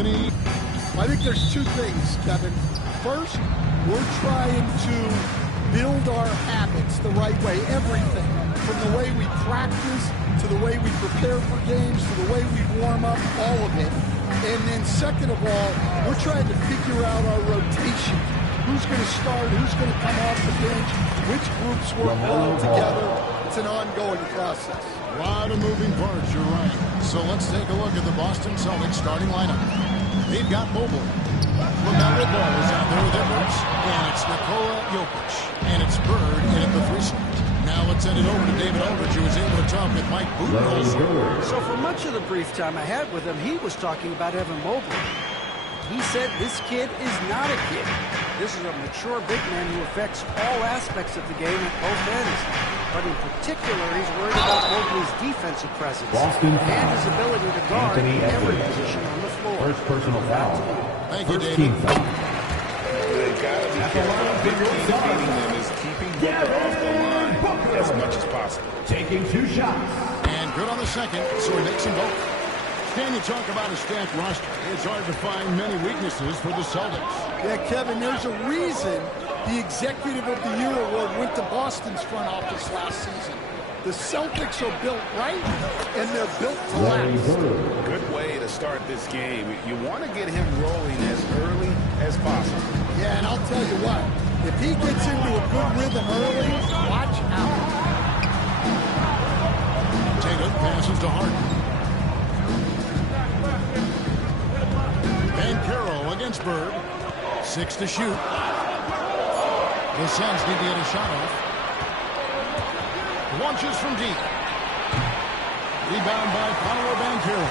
Anthony. I think there's two things, Kevin. First, we're trying to build our habits the right way, everything. From the way we practice, to the way we prepare for games, to the way we warm up, all of it. And then second of all, we're trying to figure out our rotation. Who's going to start, who's going to come off the bench, which groups work well together. It's an ongoing process. A lot of moving parts, you're right. So let's take a look at the Boston Celtics starting lineup. They've got Mobley. LaMelo Ball is out there with Edwards. And it's Nikola Jokic. And it's Bird in at the 3 slot. Now let's send it over to David Aldridge, who was able to talk with Mike Budenholzer. So for much of the brief time I had with him, he was talking about Evan Mobley. He said this kid is not a kid. This is a mature big man who affects all aspects of the game at both ends. But in particular, he's worried about Mobley's defensive presence and his ability to guard every position on the floor. First personal foul. Thank you, David. They got to be careful. A big key to beating them is keeping Booker off the line as much as possible. Taking 2 shots. And good on the second, so he makes them both. Can you talk about a stacked roster? It's hard to find many weaknesses for the Celtics. Yeah, Kevin, there's a reason the Executive of the Year award went to Boston's front office last season. The Celtics are built right, and they're built to last. Good way to start this game. You want to get him rolling as early as possible. Yeah, and I'll tell you what, if he gets into a good rhythm early, watch out. Tatum passes to Harden. Van Carroll against Bird. 6 to shoot. The Suns need to get a shot off. Launches from deep. Rebound by Paolo Banchero.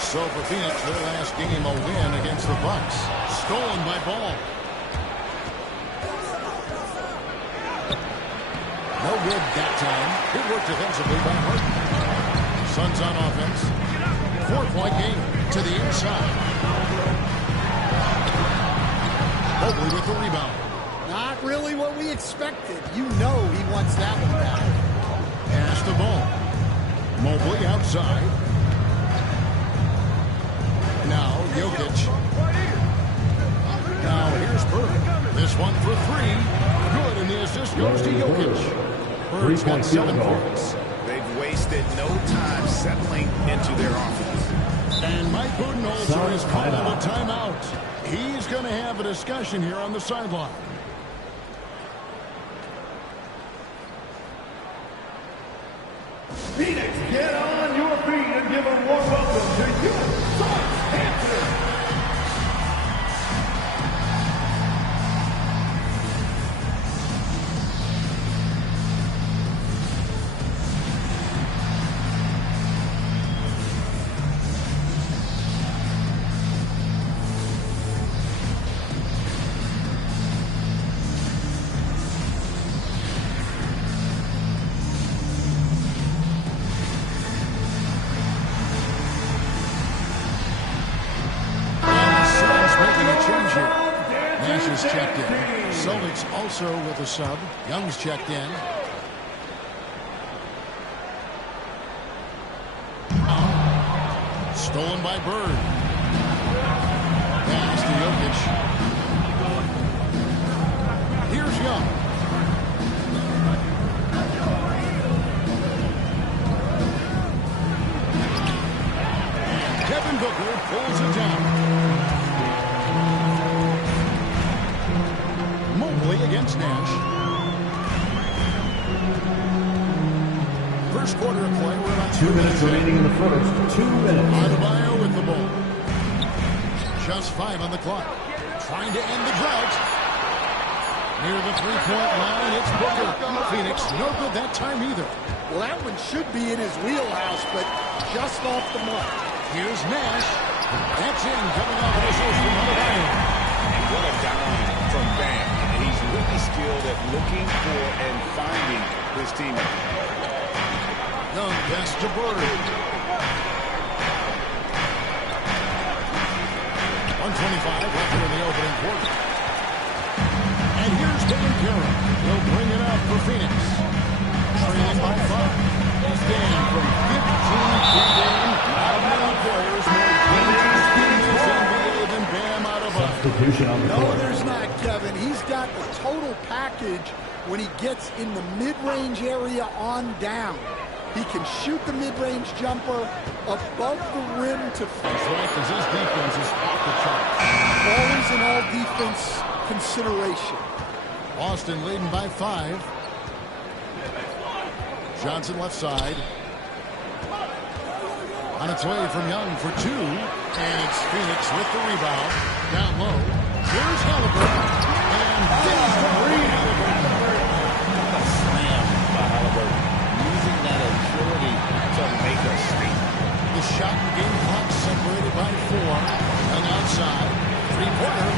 So for Phoenix, their last game a win against the Bucks. Stolen by Ball. No good that time. Good work defensively by Harden. Suns on offense. 4-point game to the inside. Mobley with the rebound. Not really what we expected. You know he wants that one back. Pass the ball. Mobley outside. Now Jokic. Now here's Bird. This one for 3. Good, and the assist goes to Jokic. Bird's got 7 points. They've wasted no time settling into their offense. And Mike Budenholzer has called a timeout. He's going to have a discussion here on the sideline. Phoenix, get on your feet and give a warm welcome to you, Hampton. Checked in. Celtics also with a sub. Young's checked in. Stolen by Bird. Pass to Jokic. Here's Young. And Devin Booker pulls it down. Against Nash. First quarter of play. We're about 2 minutes remaining in the first. 2 minutes. Adebayo with the ball. Just 5 on the clock. Trying to end the drought. Near the 3-point line, it's Booker. Phoenix, no good that time either. Well, that one should be in his wheelhouse, but just off the mark. Here's Nash. That's in, coming off of this from Adebayo. What a dime from Bam. He's really skilled at looking for and finding his teammate. Young pass to Bird. 1:25 left here in the opening quarter. And here's Dan Carroll. He'll bring it up for Phoenix. Trailing by 5. He's down from 15 to game. Not many players more dangerous substitution on the No, court. there's not, Kevin. He's got the total package when he gets in the mid-range area on down. He can shoot the mid-range jumper above the rim to That's right, because his defense is off the charts. always an all-defense consideration. Boston leading by 5. Johnson left side. On its way from Young for 2. And it's Phoenix with the rebound. Down low. Here's Halliburton. And there's the Slam by Halliburton. Using that agility to make a statement. The shot and game clock separated by 4. Young outside. Three-pointer.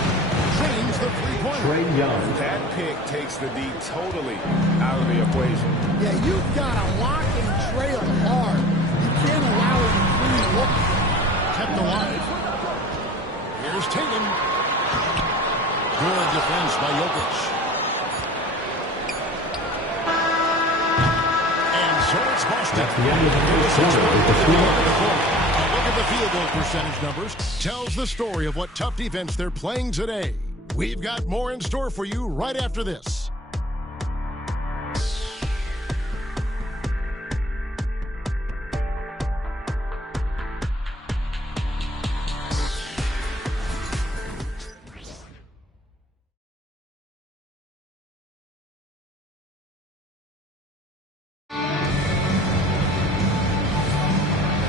Drains the three-pointer. Trae Young. That pick takes the D totally out of the equation. Yeah, you've got to lock and trail hard. You can't allow it to free look. Kept alive. Here's Tatum. Good defense by Jokic. And so it's Boston. That's the end of the first quarter with the score. A look at the field goal percentage numbers tells the story of what tough defense they're playing today. We've got more in store for you right after this.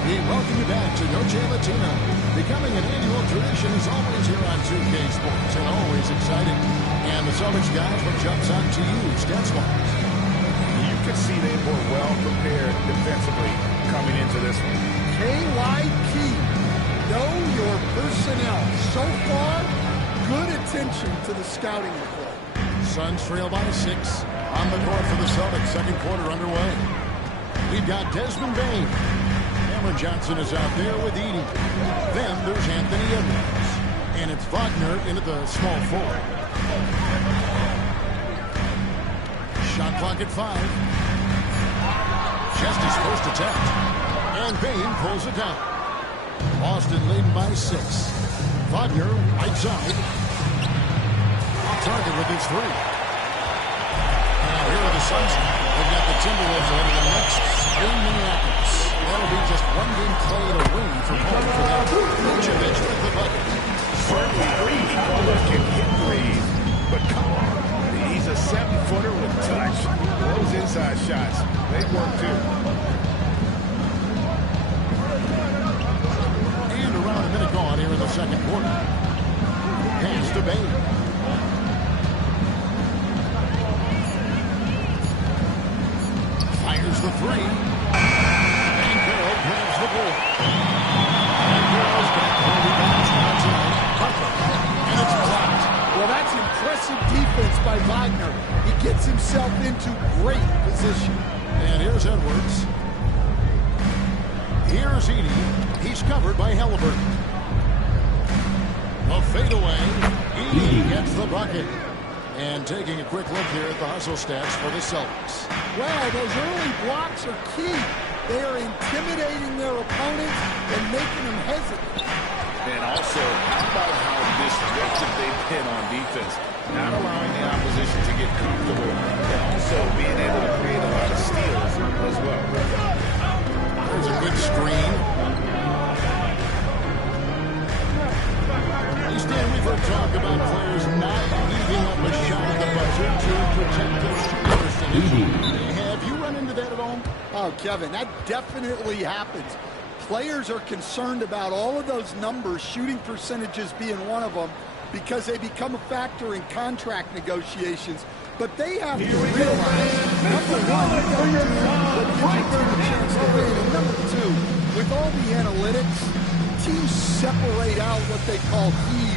We welcome you back to Noche Latina. Becoming an annual tradition is always here on 2K Sports and always exciting. And the Celtics guys, what jumps out to you, stats-wise? You can see they were well prepared defensively coming into this one. KYP, know your personnel. So far, good attention to the scouting report. Suns trail by 6 on the court for the Celtics. Second quarter underway. We've got Desmond Bane. Cameron Johnson is out there with Edey. Then there's Anthony Edwards. And it's Wagner into the small forward. Shot clock at 5. Chesty's first attempt. And Bane pulls it down. Boston leading by 6. Wagner, right side. On target with his 3. And here are the Suns. They've got the Timberwolves ahead of the next in Minneapolis. That'll be just one game played away from home for them. Vucevic with the bucket. Certainly Breeze can hit threes, but come on. He's a 7-footer with touch. Those inside shots, they work too. And around a minute gone here in the second quarter. Pass to Bane. Fires the 3. Carroll grabs the ball. And Carroll's got the rebounds outside. And it's blocked. Well, that's impressive defense by Wagner. He gets himself into great position. And here's Edwards. Here's Edey. He's covered by Halliburton. A fadeaway. Edey gets the bucket. And taking a quick look here at the hustle stats for the Celtics. Well, those early blocks are key. They are intimidating their opponents and making them hesitate. And also, how about how disruptive they've been on defense? Not allowing the opposition to get comfortable, and also being able to create a lot of steals as well. There's a good screen. We've heard talk about players not leaving up a shot at the buzzer to protect their shooting percentage. Have you run into that at all? Oh, Kevin, that definitely happens. Players are concerned about all of those numbers, shooting percentages being one of them, because they become a factor in contract negotiations. But they have to realize, number one, they don't do what gives your team a chance to win. And number two, with all the analytics, teams separate out what they call heaves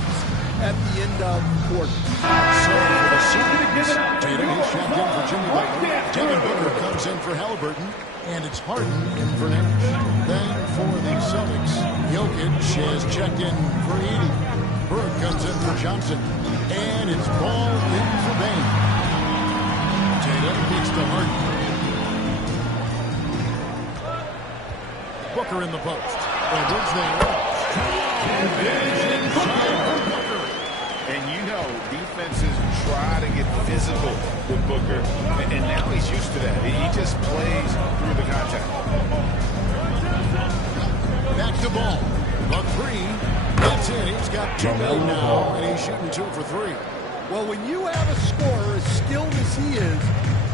at the end of the quarter. So for the Celtics, Tatum is checked in for Jimmy Butler. Devin Booker comes in for Halliburton. And it's Harden in for Nash. Then for the Celtics, Jokic is checked in for Edey. Burke comes in for Johnson. And it's Ball in for Bane. Tatum beats to Harden. Booker in the post. Edwards there. Inside for Booker. And you know, defenses try to get physical with Booker, and now he's used to that. He just plays through the contact. Back to Ball. The three. That's it. He's got 2 made now, and he's shooting 2 for 3. Well, when you have a scorer as skilled as he is,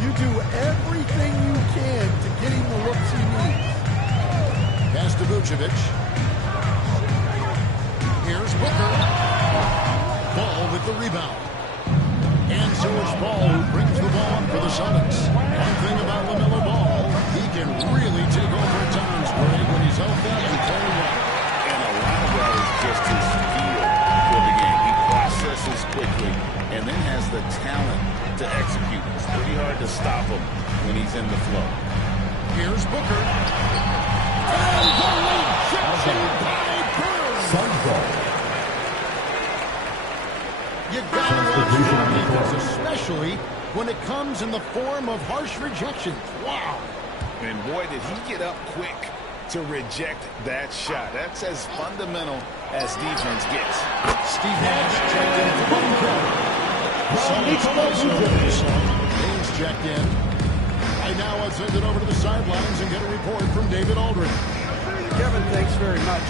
you do everything you can to get him the looks he needs. Pass to Vucevic. Here's Booker. Ball with the rebound. And so it's Ball who brings the ball up for the Celtics. One thing about LaMelo Ball, he can really take over at times, Greg, when he's healthy and playing well. And a lot of that is just his feel for the game. He processes quickly and then has the talent to execute. It's pretty hard to stop him when he's in the flow. Here's Booker. And the rejection by Burns. You gotta watch your defense, especially when it comes in the form of harsh rejections. Wow. And boy, did he get up quick to reject that shot. That's as fundamental as defense gets. Steve Nash checked in for one goal. Celtics also over so Hayes checked in. Right now, I'll send it over to the sidelines and get a report from David Aldridge. Kevin, thanks very much.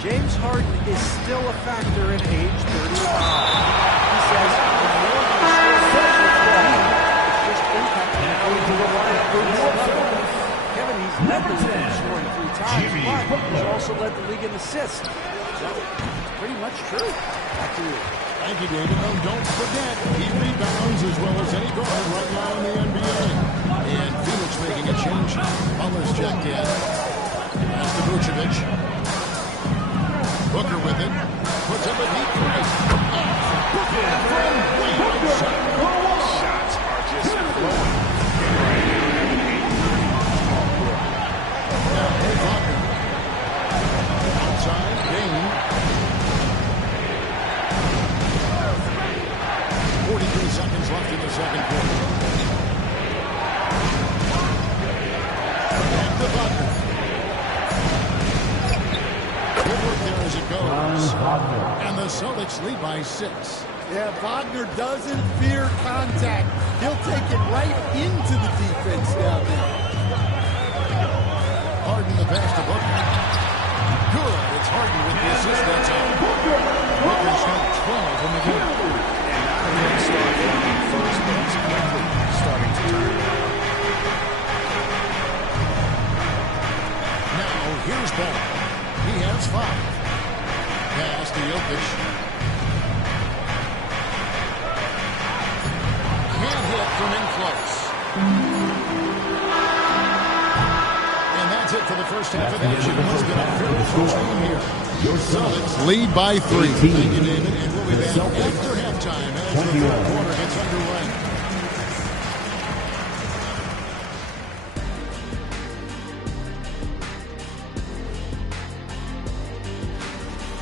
James Harden is still a factor at age 35. He says the more he scores for the team, it's just impacting how he can rely on his level. Kevin, he's led the league in scoring 3 times, but he's also led the league in assists. So, it's pretty much true. Back to you. Thank you, David. Oh, don't forget, he rebounds as well as any guard right now in the NBA. And Phoenix making a change. Butler's checked in. Pass to Vucevic. Booker with it. Puts up a deep three. Booker from way outside. Shots are just flowing. Now, Booker. Outside, Dane. 43 seconds left in the second quarter. Back to Butler. Good work there as it goes. And the Celtics lead by 6. Yeah, Wagner doesn't fear contact. He'll take it right into the defense down there. Harden the pass to Booker. Good. It's Harden with the assist. That's out. Booker's got 12 in the game. And not a great start for him first, but he's quickly starting to turn it around. Now, here's Ball. He has 5. Pass to Jokic. Can't hit from in close. And that's it for the first half of action. It has been a very close game here. Your Celtics lead by 3. Thank you, David. And we'll be back after halftime as the third quarter gets underway.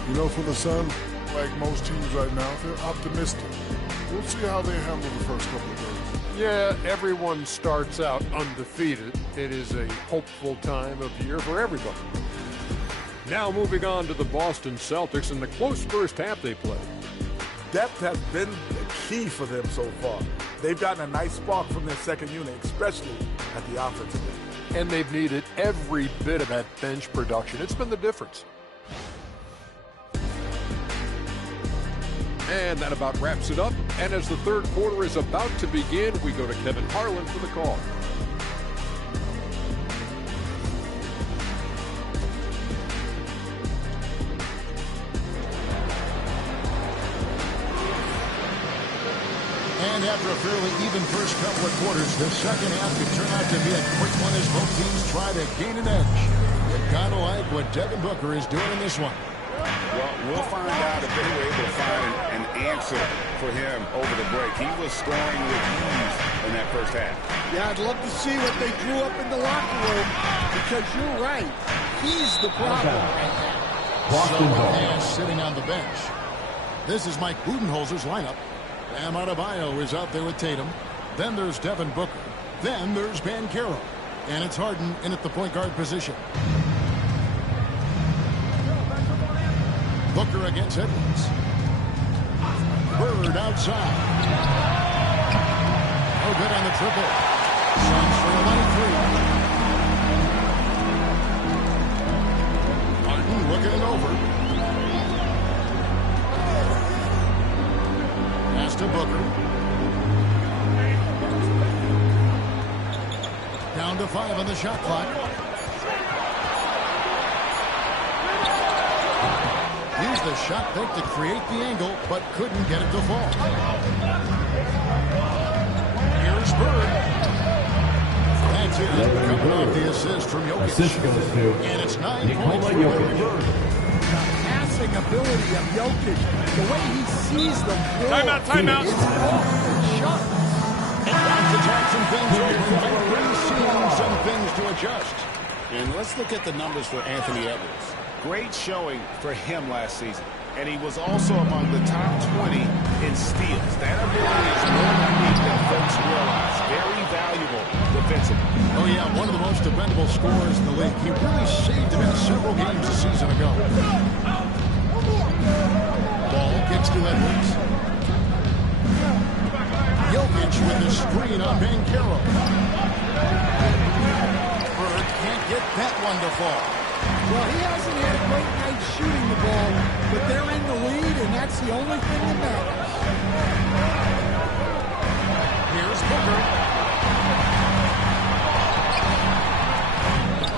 You know, for the Sun, like most teams right now, they're optimistic. We'll see how they handle the first couple of days. Yeah, everyone starts out undefeated. It is a hopeful time of year for everybody. Now moving on to the Boston Celtics and the close first half they played. Depth has been the key for them so far. They've gotten a nice spark from their second unit, especially at the offensive end. And they've needed every bit of that bench production. It's been the difference. And that about wraps it up. And as the third quarter is about to begin, we go to Kevin Harlan for the call. And after a fairly even first couple of quarters, the second half could turn out to be a quick one as both teams try to gain an edge. You gotta like what Devin Booker is doing in this one. Well, we'll find out if they were able to find an answer for him over the break. He was scoring with ease in that first half. Yeah, I'd love to see what they drew up in the locker room because you're right. He's the problem right now. So Nash sitting on the bench. This is Mike Budenholzer's lineup. Bam Adebayo is out there with Tatum. Then there's Devin Booker. Then there's Banchero. And it's Harden in at the point guard position. Booker against Edwards. Bird outside. Oh, good on the triple. Suns for a 93. Harden looking it over. Pass to Booker. Down to 5 on the shot clock. Used the shot fake to create the angle, but couldn't get it to fall. Here's Bird. That's it. Coming off the assist from Jokic. Assist goes to And it's 9 Nikola points for Jokic. Larry Bird. The passing ability of Jokic, the way he sees the ball. Timeout, timeout. It's off the shot. And back to talk some things over. We've seen some things to adjust. And let's look at the numbers for Anthony Edwards. Great showing for him last season. And he was also among the top 20 in steals. That ability is more unique than folks realize. Very valuable defensively. Oh, yeah, one of the most dependable scorers in the league. He really saved him in several games a season ago. Ball kicks to Edwards. Jokic with the screen on Banchero. Bird can't get that one to fall. Well, he hasn't had a great night shooting the ball, but they're in the lead, and that's the only thing that matters. Here's Booker.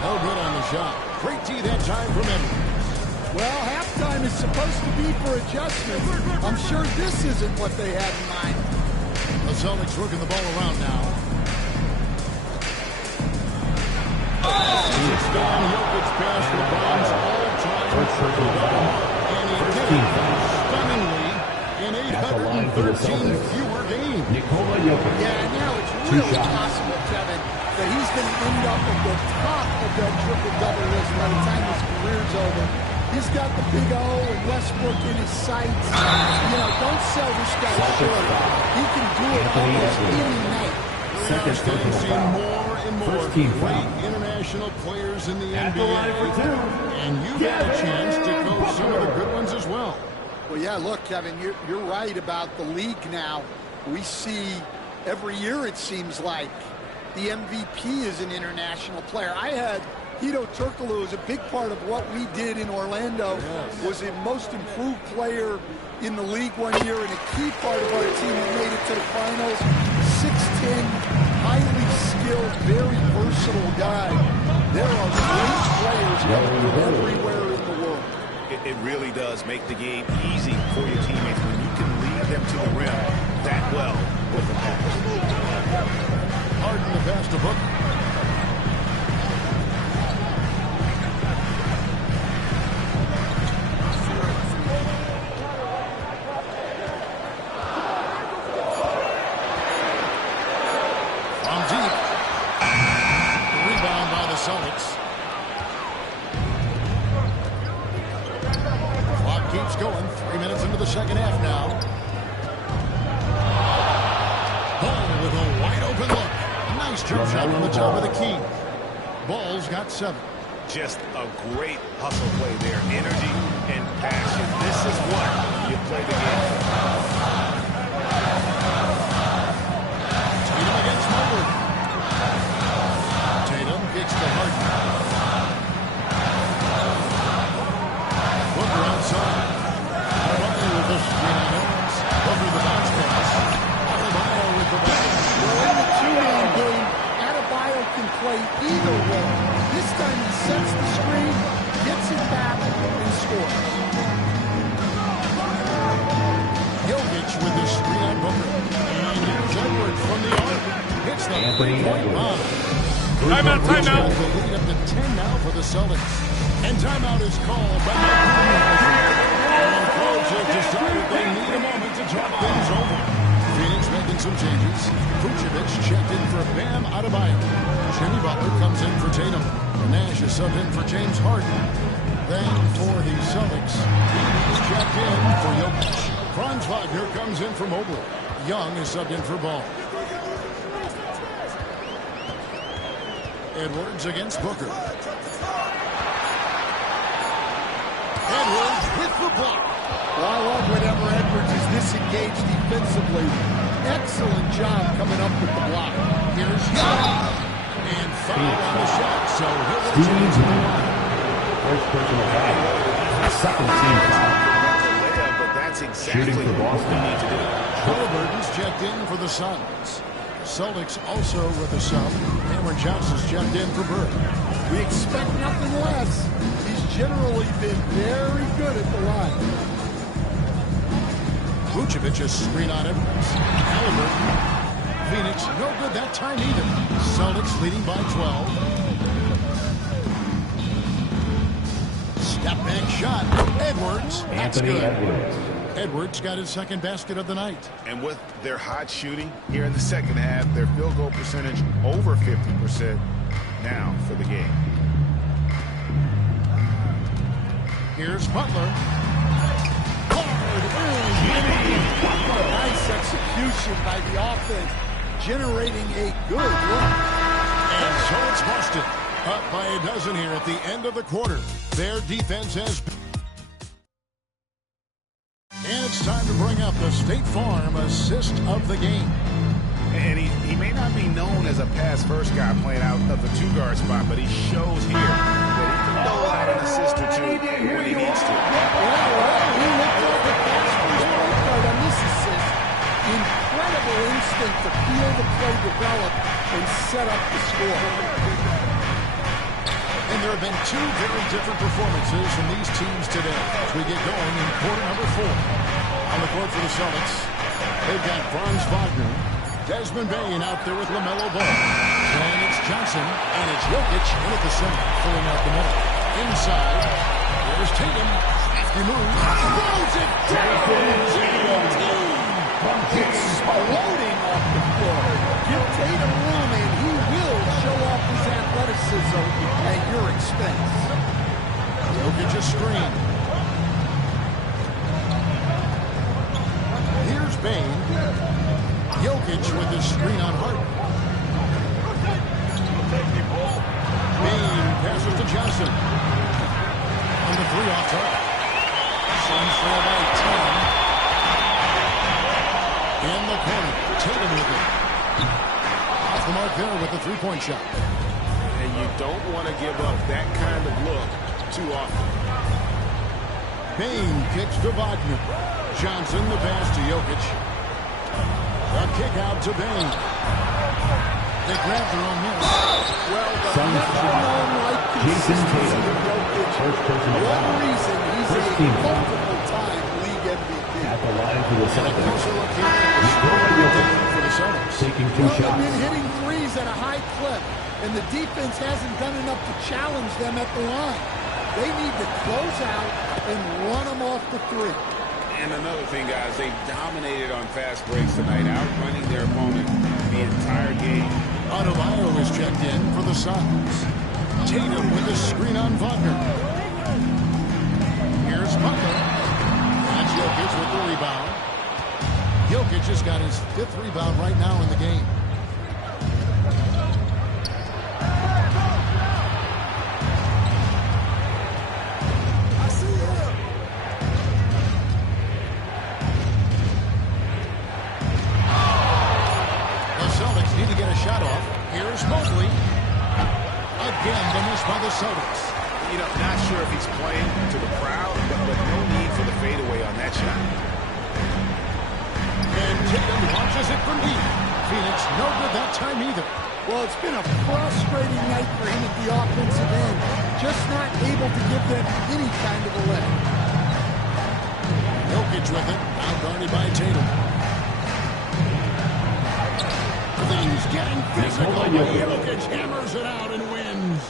Oh, good on the shot. Great D that time from Edwards. Well, halftime is supposed to be for adjustments. I'm sure this isn't what they had in mind. The Celtics working the ball around now. It's down. Jokic pass for Bonds all-time triple-double. And he did it stunningly in 813 fewer games. Nikola Jokic. Yeah, now it's really possible, Kevin, that he's going to end up at the top of that triple-double list by the time his career's over. He's got the big O and Westbrook in his sights. You know, don't sell this guy short. He can do it almost any night. Second We're seeing more and more First team great foul. international players in the At the line for NBA. two. And you've had a chance to coach some of the good ones as well. Well, yeah, look, Kevin, you're right about the league now. We see every year, it seems like, the MVP is an international player. I had Hedo Turkoglu as a big part of what we did in Orlando, was the most improved player in the league one year and a key part of our team that made it to the finals. 6'10", highly skilled, very versatile guy. There are great players coming from everywhere in the world. It really does make the game easy for your teammates when you can lead them to the rim that well with the pass. Harden the pass to Booker. From deep. Rebound by the Celtics. Clock keeps going. 3 minutes into the second half now. Ball with a wide open look. Nice jump shot from the top of the key. Ball's got 7. Just a great hustle play there. Energy and passion. This is what you play the game for. Tatum against Mobley. Tatum kicks to Harden. Booker outside. Adebayo with the screen on Edwards. Booker the bounce pass. Adebayo with the bounce. Well, in the two-man game, Adebayo can play either way. This time he sets the screen, gets it back, and scores. Jokic with the screen on Booker. And here's Edwards from the arc. Hits the three-point bomb. Timeout, timeout. The lead up to 10 now for the Celtics. And timeout is called by Mike And coach has decided they need a moment to talk things over. Phoenix making some changes. Vucevic checked in for Bam Adebayo. Jimmy Butler comes in for Tatum. Nash is subbed in for James Harden. Then for the Celtics, he's checked in for Jokic. Franz Wagner comes in for Mobley. Young is subbed in for Ball. Edwards against Booker. Edwards with the block. Well, I love whenever Edwards is disengaged defensively. Excellent job coming up with the block. Here's Young. And foul on the shot, so he'll Steve return to the Young. line. First personal foul. Second team foul. But that's exactly Shooting for what we Boston. need to do. Halliburton's checked in for the Suns. Celtics also with a sub. Cameron Johnson's checked in for Bird. We expect nothing less. He's generally been very good at the line. Vucevic's screen on Edwards. Halliburton. Phoenix, no good that time either. Celtics leading by 12. Step back shot. Edwards. That's Anthony good. Edwards. Edwards got his second basket of the night. And with their hot shooting here in the second half, their field goal percentage over 50% now for the game. Here's Butler. Nice execution by the offense, generating a good look. And so it's Boston. Up by a dozen here at the end of the quarter. Their defense has... And it's time to bring up the State Farm assist of the game. And he may not be known as a pass-first guy playing out of the two-guard spot, but he shows here that he can dole out an assist or two when he needs to. He looked like a pass-first point guard on this assist. Incredible instinct to feel the play develop and set up the score. And there have been two very different performances from these teams today as we get going in quarter number 4. On the court for the Celtics, they've got Franz Wagner, Desmond Bain out there with LaMelo Ball. And it's Johnson, and it's Jokic in at the center, filling out the middle. Inside, there's Tatum. Crafty move. Throws it down. Exploding off the floor. Give Tatum room, and he will show off his athleticism at your expense. Jokic a screen. Here's Bain. Jokic with the screen on Harden. Bain passes to Johnson. On the three off top. Suns trail by 10. In the corner. Tatum with it. Off the mark there with the three-point shot. And you don't want to give up that kind of look too often. Bain kicks to Wagner. Johnson the pass to Jokic. A kick out to Bain. They grab their own miss. Well, the Suns metronome like Jason consistency Tatum. of Jokic. First personal One foul. reason he's First a team foul. multiple-time league MVP. At the line for the Celtics. Closer look here at the scoring for the Celtics. Taking two Well, they've shots. been hitting threes at a high clip, and the defense hasn't done enough to challenge them at the line. They need to close out and run them off the three. And another thing, guys, they've dominated on fast breaks tonight, outrunning their opponent the entire game. Adebayo is checked in for the Suns. Tatum with the screen on Wagner. Here's Butler. That's Jokic with the rebound. Jokic just got his 5th rebound right now in the game. Need to get a shot off. Here's Mobley. Again, the miss by the Celtics. You know, not sure if he's playing to the crowd, but no need for the fadeaway on that shot. And Tatum launches it from deep. Phoenix, no good that time either. Well, it's been a frustrating night for him at the offensive end. Just not able to give them any kind of a lift. Jokic with it. Now guarded by Tatum. Things getting physical. Jokic hammers it out and wins.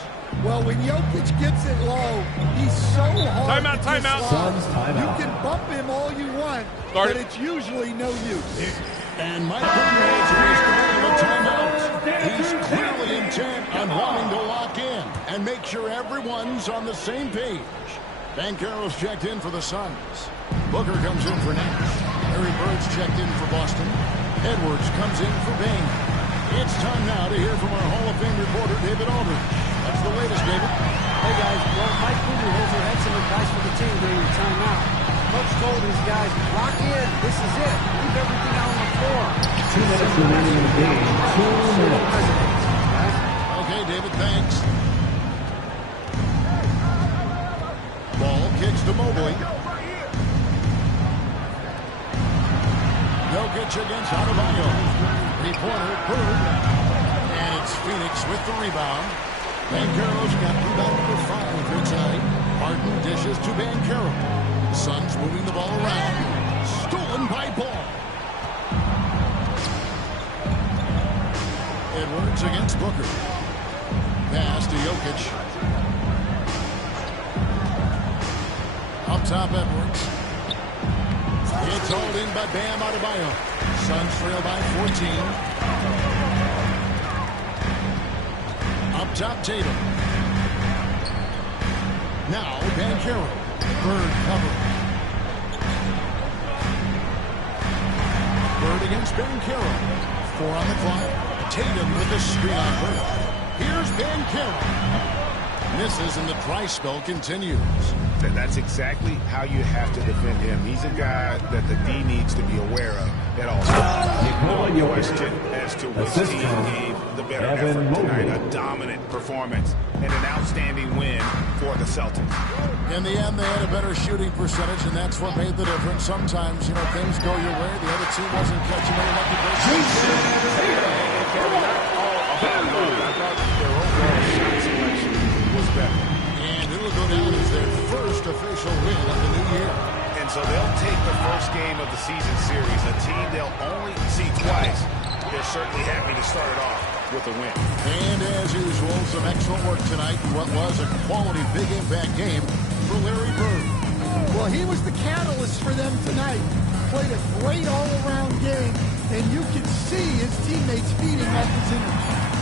Well, when Jokic gets it low, he's so hard to dislodge. Suns timeout. You can bump him all you want, but it's usually no use. And Mike Goodrich is calling a timeout. He's clearly intent on wanting to lock in and make sure everyone's on the same page. Banchero's checked in for the Suns. Booker comes in for Nash. Larry Bird's checked in for Boston. Edwards comes in for Bain. It's time now to hear from our Hall of Fame reporter, David Aldridge. That's the latest, David. Hey, guys. Well, Mike Budenholzer had some advice for the team during the timeout. Coach told his guys, lock in. This is it. Leave everything out on the floor. 2 minutes remaining in the game. 2 minutes. Okay, David, thanks. Ball kicks to Mobley. Jokic against Adebayo. Three-pointer, Bird. And it's Phoenix with the rebound. Banchero's got rebound number 5 here tonight. Harden dishes to Banchero. Suns moving the ball around. Stolen by Ball. Edwards against Booker. Pass to Jokic. Up top, Edwards. It's hauled in by Bam Adebayo. Suns trail by 14. Up top, Tatum. Now, Banchero. Bird cover. Bird against Banchero. 4 on the clock. Tatum with the screen on Bird. Here's Banchero. Misses and the dry spell continues. That's exactly how you have to defend him. He's a guy that the D needs to be aware of at all times. No question as to which team gave the better effort tonight. A dominant performance and an outstanding win for the Celtics. In the end, they had a better shooting percentage, and that's what made the difference. Sometimes, you know, things go your way. The other team wasn't catching it like the was better. And it'll go down as their first official win of the new year. And so they'll take the first game of the season series, a team they'll only see twice. They're certainly happy to start it off with a win. And as usual, some excellent work tonight in what was a quality big impact game for Larry Bird. Well, he was the catalyst for them tonight. Played a great all-around game, and you can see his teammates feeding off his energy.